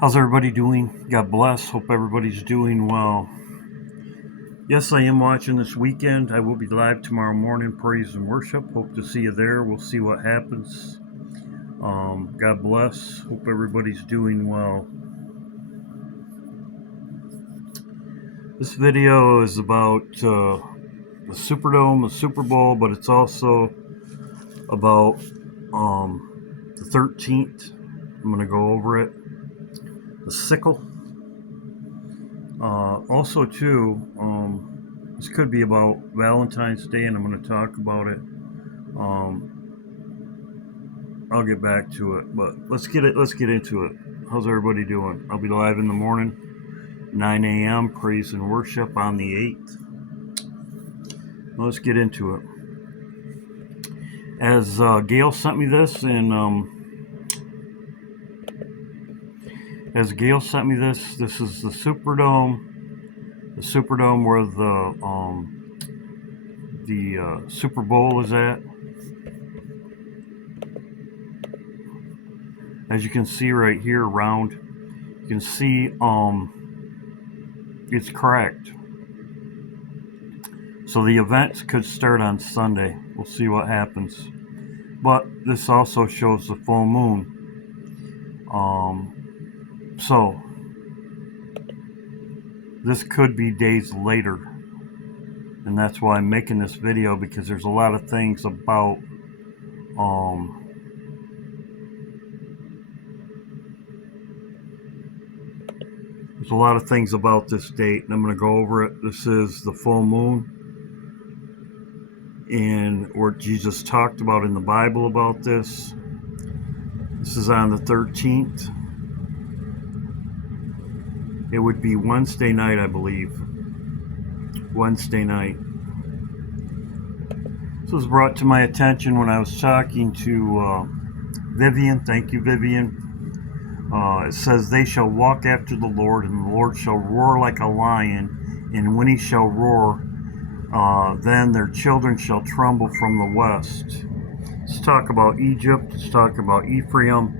How's everybody doing? God bless. Hope everybody's doing well. Yes, I am watching this weekend. I will be live tomorrow morning, praise and worship. Hope to see you there. We'll see what happens. God bless. Hope everybody's doing well. This video is about the Superdome, the Super Bowl, but it's also about the 13th. I'm going to go over it. The sickle. Also, too, this could be about Valentine's Day, and I'm going to talk about it. I'll get back to it, but let's get into it. How's everybody doing? I'll be live in the morning, 9 a.m. Praise and worship on the 8th. Let's get into it. As Gail sent me this, and this is the Superdome. The Superdome where the Super Bowl is at. As you can see right here, around, you can see it's cracked. So the events could start on Sunday. We'll see what happens. But this also shows the full moon. So this could be days later. And that's why I'm making this video, because there's a lot of things about this date, and I'm going to go over it. This is the full moon, and what Jesus talked about in the Bible about this. This is on the 13th. It would be Wednesday night, I believe. Wednesday night. This was brought to my attention when I was talking to Vivian. Thank you, Vivian. It says, "They shall walk after the Lord, and the Lord shall roar like a lion, and when he shall roar, then their children shall tremble from the west." Let's talk about Egypt. Let's talk about Ephraim.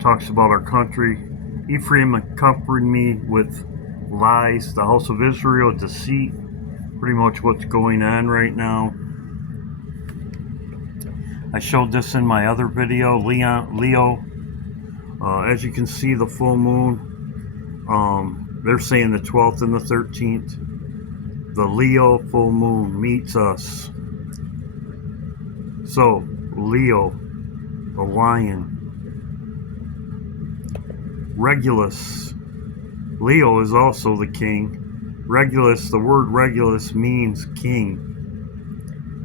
Talks about our country. Ephraim accompanied me with lies. The house of Israel, deceit. Pretty much what's going on right now. I showed this in my other video, Leo. As you can see, the full moon. They're saying the 12th and the 13th. The Leo full moon meets us. So, Leo, the lion. Regulus. Leo is also the king. Regulus, the word Regulus means king.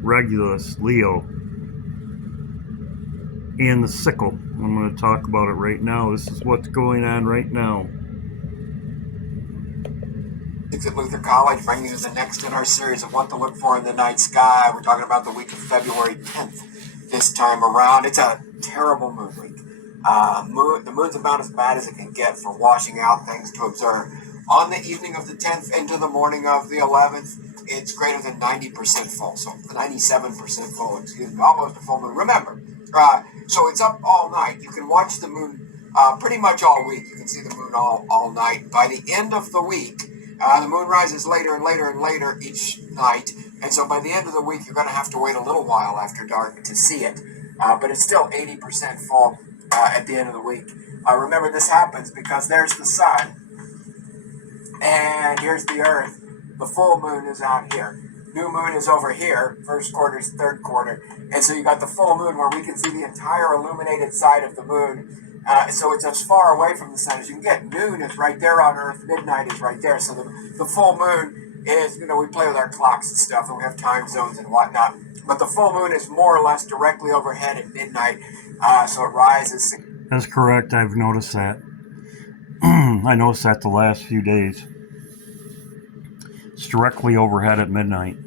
Regulus, Leo. And the sickle. I'm going to talk about it right now. This is what's going on right now. At Luther College, bringing you the next in our series of what to look for in the night sky. We're talking about the week of February 10th this time around. It's a terrible moon week. The moon's about as bad as it can get for washing out things to observe. On the evening of the 10th into the morning of the 11th, it's greater than 90% full, so 97% full, almost a full moon. Remember, so it's up all night. You can watch the moon pretty much all week. You can see the moon all night. By the end of the week, the moon rises later and later and later each night, and so by the end of the week, you're going to have to wait a little while after dark to see it, but it's still 80% full at the end of the week. Remember, this happens because there's the sun, and here's the earth. The full moon is out here. New moon is over here, first quarter, third quarter, and so you got the full moon where we can see the entire illuminated side of the moon. So it's as far away from the sun as you can get. Noon is right there on Earth. Midnight is right there. So the full moon is, we play with our clocks and stuff, and we have time zones and whatnot. But the full moon is more or less directly overhead at midnight, so it rises. That's correct. I've noticed that. I noticed that the last few days. It's directly overhead at midnight.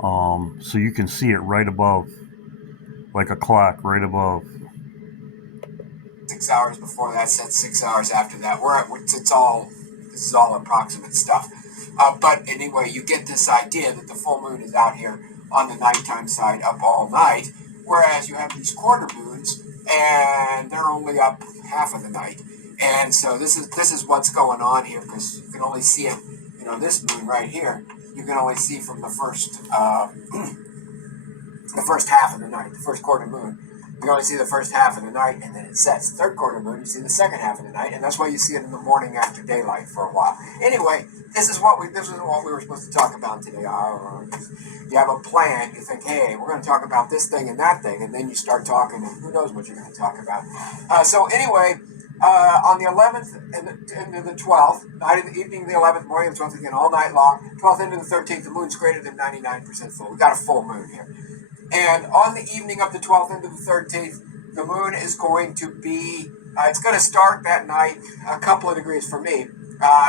So you can see it right above, like a clock right above. 6 hours before that, said 6 hours after that. This is all approximate stuff. But anyway, you get this idea that the full moon is out here on the nighttime side up all night, whereas you have these quarter moons, and they're only up half of the night. And so this is what's going on here, because you can only see it, this moon right here, you can only see from the first the first half of the night, the first quarter moon. You only see the first half of the night, and then it sets. Third quarter moon, you see the second half of the night, and that's why you see it in the morning after daylight for a while. Anyway, this is what we were supposed to talk about today. You have a plan. You think, hey, we're going to talk about this thing and that thing, and then you start talking, and who knows what you're going to talk about. So anyway, on the 11th into the 12th, night of the evening of the 11th, morning of the 12th, again all night long. 12th into the 13th, the moon's greater than 99% full. We got a full moon here. And on the evening of the 12th into the 13th, the moon is going to be, it's going to start that night a couple of degrees for me.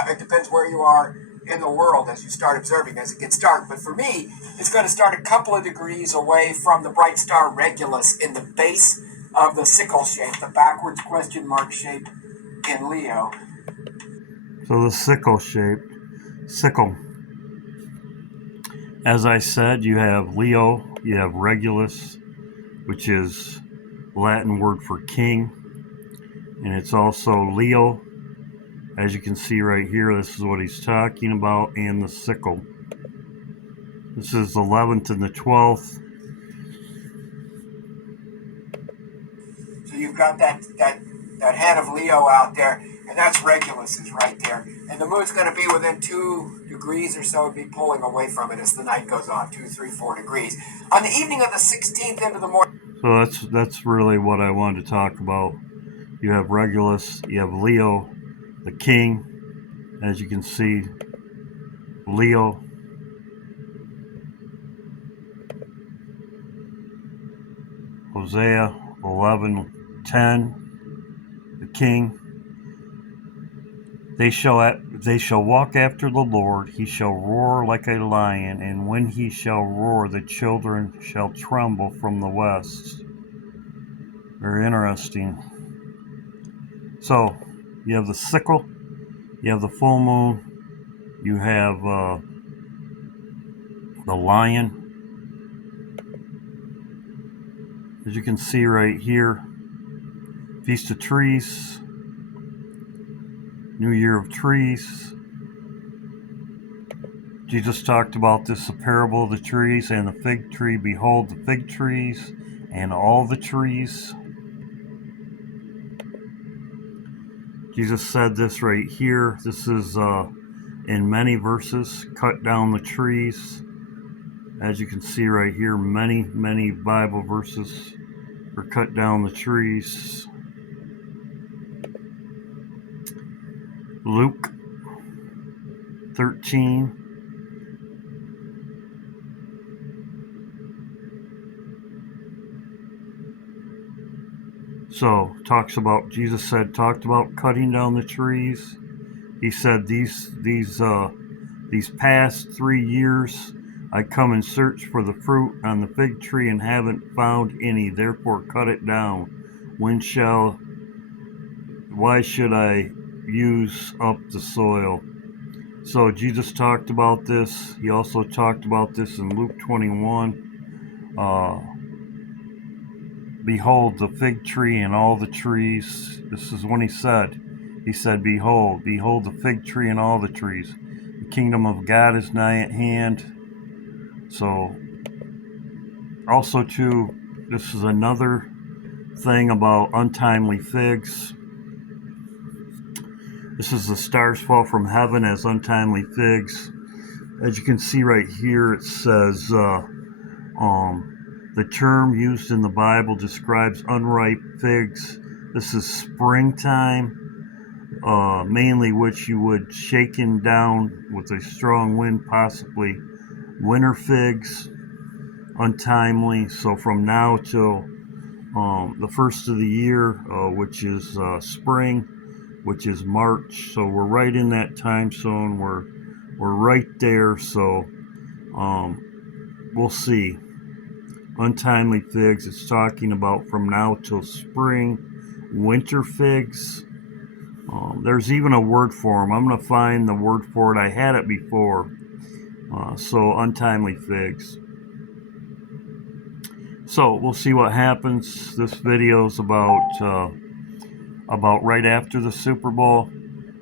It depends where you are in the world as you start observing as it gets dark. But for me, it's going to start a couple of degrees away from the bright star Regulus in the base of the sickle shape, the backwards question mark shape in Leo. So the sickle. As I said, you have Leo, you have Regulus, which is Latin word for king, and it's also Leo. As you can see right here, this is what he's talking about, and the sickle. This is the 11th and the 12th. So you've got that head of Leo out there, and that's Regulus is right there. And the moon's going to be within 2 degrees or so, be pulling away from it as the night goes on, 2, 3, 4 degrees. On the evening of the 16th into the morning. So that's really what I wanted to talk about. You have Regulus, you have Leo, the king, as you can see, Leo. Hosea 11:10, the king. They shall walk after the Lord. He shall roar like a lion, and when he shall roar, the children shall tremble from the west. Very interesting. So, you have the sickle, you have the full moon, you have the lion. As you can see right here, Feast of Trees, New Year of Trees. Jesus talked about this, the parable of the trees and the fig tree. Behold, the fig trees and all the trees. Jesus said this right here. This is in many verses. Cut down the trees. As you can see right here, many Bible verses for cut down the trees. Luke 13. So Jesus talked about cutting down the trees. He said these past 3 years I come and search for the fruit on the fig tree and haven't found any. Therefore cut it down. Why should I use up the soil? So Jesus talked about this. He also talked about this in Luke 21. Behold the fig tree and all the trees. This is when he said, behold the fig tree and all the trees. The kingdom of God is nigh at hand. So also too, this is another thing about untimely figs. This is the stars fall from heaven as untimely figs. As you can see right here, it says the term used in the Bible describes unripe figs. This is springtime, mainly which you would shaken down with a strong wind, possibly winter figs, untimely. So from now till the first of the year, which is spring, which is March. So we're right in that time zone. We're right there. So we'll see. Untimely figs, it's talking about from now till spring. Winter figs, there's even a word for them. I'm going to find the word for it. I had it before. So untimely figs. So we'll see what happens. This video is about about right after the Super Bowl,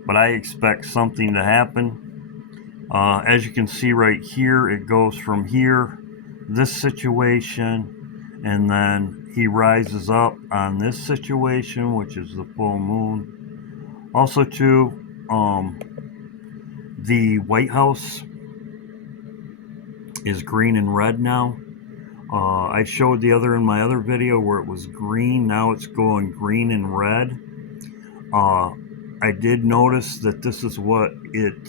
but I expect something to happen. As you can see right here, it goes from here, this situation, and then he rises up on this situation, which is the full moon. Also, too, the White House is green and red now. I showed in my other video where it was green. Now it's going green and red. I did notice that this is what it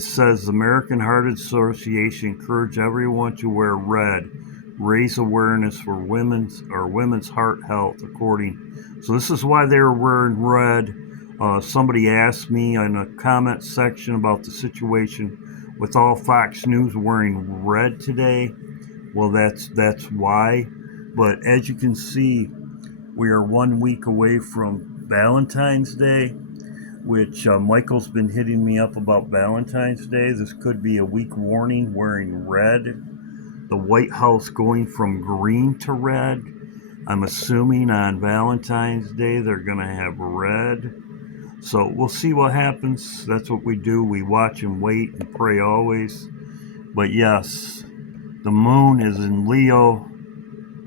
says. The American Heart Association encourage everyone to wear red, raise awareness for women's heart health. So this is why they were wearing red. Somebody asked me in a comment section about the situation with all Fox News wearing red today. Well, that's why. But as you can see, we are 1 week away from Valentine's Day, which Michael's been hitting me up about Valentine's Day. This could be a week warning wearing red. The White House going from green to red. I'm assuming on Valentine's Day they're going to have red. So we'll see what happens. That's what we do. We watch and wait and pray always. But yes, the moon is in Leo.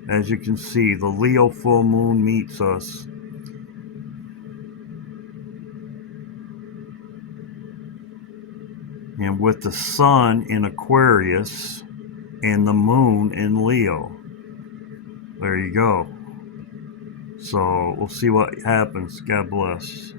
As you can see, the Leo full moon meets us. And with the sun in Aquarius and the moon in Leo. There you go. So we'll see what happens. God bless.